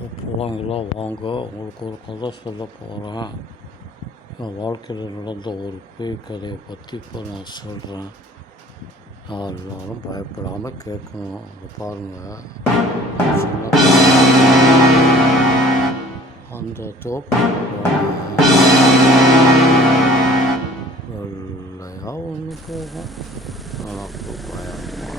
பிள்ளைங்களா வாங்க, உங்களுக்கு ஒரு கதை சொல்ல போகிறேன். என் வாழ்க்கையில் நடந்த ஒரு பேய் கதையை பற்றி இப்போ நான் சொல்கிறேன். எல்லாரும் பயப்படாமல் கேட்கணும். அதை பாருங்கள். அந்த தோப்பு வெள்ளையாக ஒன்று போகும். எனக்கு பயமாக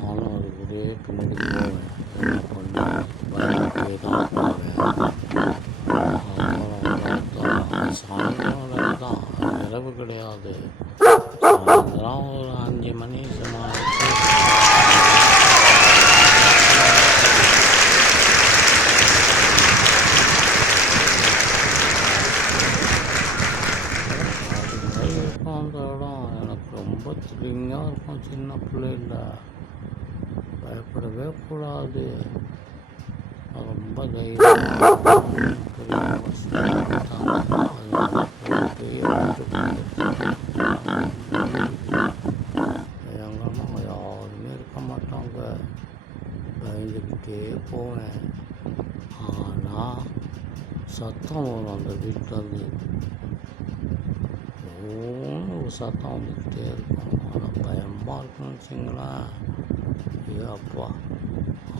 நானும் அது கூடயே பின்னாடி போவேன். என்ன பண்ணேன், பயந்துட்டே தான் போவேன். சாயங்காலம் தான், இரவு கிடையாது. சாயந்தரம் ஒரு 5 மணி சுமார் இருக்கும். அந்த இடம் எனக்கு ரொம்ப த்ரில்லிங்காக இருக்கும். சின்ன பிள்ளைல பயப்படவே கூடாது. ரொம்ப தைரியம். பயங்கரமாக யாருமே இருக்க மாட்டாங்க. பயந்துக்கிட்டே போவேன். ஆனால் சத்தம் வரும் அந்த வீட்டிலேருந்து. ஒரு சத்தம் வந்துக்கிட்டே இருக்கும். ஆனால் பயமாக இருக்குன்னு வச்சுங்களேன். ஏ அப்பா,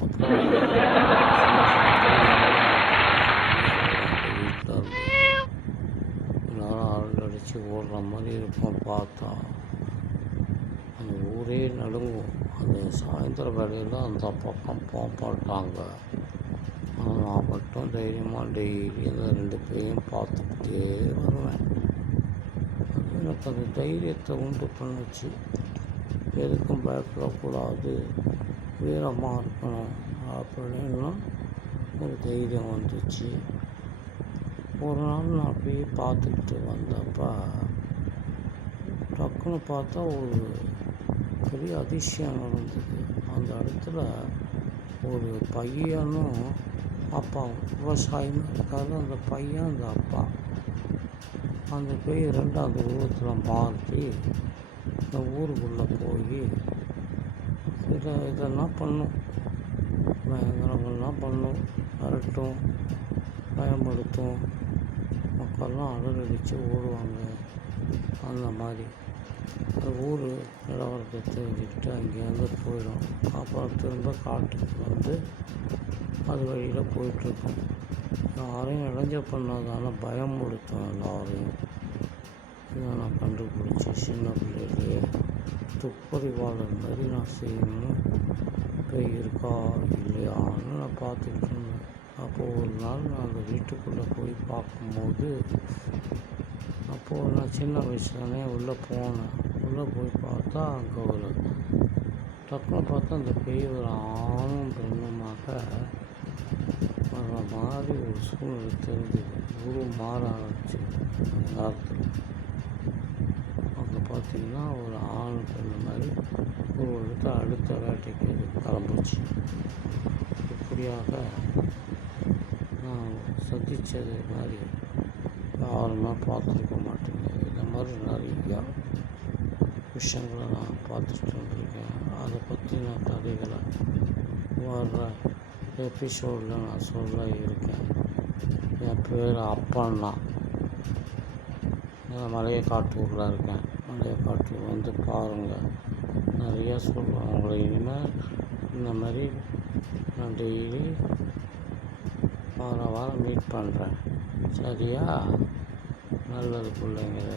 அப்புறம் வீட்டில் இருந்து எல்லாரும் அரண்டடிச்சு ஓடுற மாதிரி இருக்கும். பார்த்தா அந்த ஊரே நடுங்கும். அந்த சாயந்தர வேலையில் அந்த பக்கம் போக மாட்டாங்க. ஆனால் நான் மட்டும் தைரியமாக டெய்லி அந்த 2 பேரையும் பார்த்துக்கிட்டே வருவேன். எனக்கு அந்த தைரியத்தை உண்டு பண்ணுச்சு. எதுக்கும் பயப்படக்கூடாது, வீரமாக இருக்கணும் அப்படின்னு ஒரு தைரியம் வந்துச்சு. ஒரு நாள் நான் அப்படியே பார்த்துக்கிட்டு வந்தப்போ டக்குன்னு பார்த்தா ஒரு பெரிய அதிசயம் நடந்தது. அந்த இடத்துல ஒரு பையனும் அப்பாவும், விவசாயமாக இருக்காது அந்த பையன் அந்த அப்பா. அந்த பேய் 2வது உருவத்தில் மாற்றி இந்த ஊருக்குள்ளே போய் இதெல்லாம் பண்ணும். பயங்கரங்கள்லாம் பண்ணும். அரட்டும், பயன்படுத்தும். மக்கள்லாம் அலறடித்து ஓடுவாங்க. அந்த மாதிரி அந்த ஊர் நிலவரத்தை தெரிஞ்சுக்கிட்டு அங்கேருந்து போயிடும். அப்புறம் திரும்ப காட்டுக்கு வந்து அது வழியில் போயிட்டுருக்கும். யாரையும் இடைஞ்ச பண்ணாதான பயமுடுத்தும் எல்லாரையும். இதை நான் கண்டுபிடிச்சி சின்ன பிள்ளையிலேயே துப்பறிவாளர் மாதிரி நான் செய்யணும். பேய் இருக்கா இல்லையான்னு நான் பார்த்துக்கிட்டு இருந்தேன். அப்போது ஒரு நாள் நான் அந்த வீட்டுக்குள்ளே போய் பார்க்கும்போது, அப்போது நான் சின்ன வயசுலனே உள்ளே போனேன். உள்ளே போய் பார்த்தா அங்கே ஒரு டக்குன்னு பார்த்தா அந்த பேய் ஒரு ஆணும் பெண்ணுமாக வர்ற மாதிரி ஒரு சூழ்நிலை தெரிஞ்சுது. உருவம் மாற ஆரம்பிச்சு நேரத்தில். அங்கே பார்த்தீங்கன்னா ஒரு ஆண் பெண்ணு மாதிரி ஒரு அடுத்த வேட்டைக்கு கிளம்புச்சு. இப்படியாக நான் சந்தித்தது மாதிரி யாருமே பார்த்துருக்க மாட்டேங்க. இந்த மாதிரி நிறையா விஷயங்களை நான் பார்த்துட்டு இருந்திருக்கேன். அதை பற்றி நான் கதைகளை வர்ற எபிசோடில் நான் சொல்ல இருக்கேன். என் பேர் அப்பண்ணா. நான் மலையக்காட்டூரில் இருக்கேன். மலையக்காட்டூர் வந்து பாருங்கள். நிறையா சொல்லுவேன் உங்களை. இனிமேல் இந்த மாதிரி நான் டெய்லி வாரம் மீட் பண்ணுறேன். சரியா? நல்லது பிள்ளைங்கள.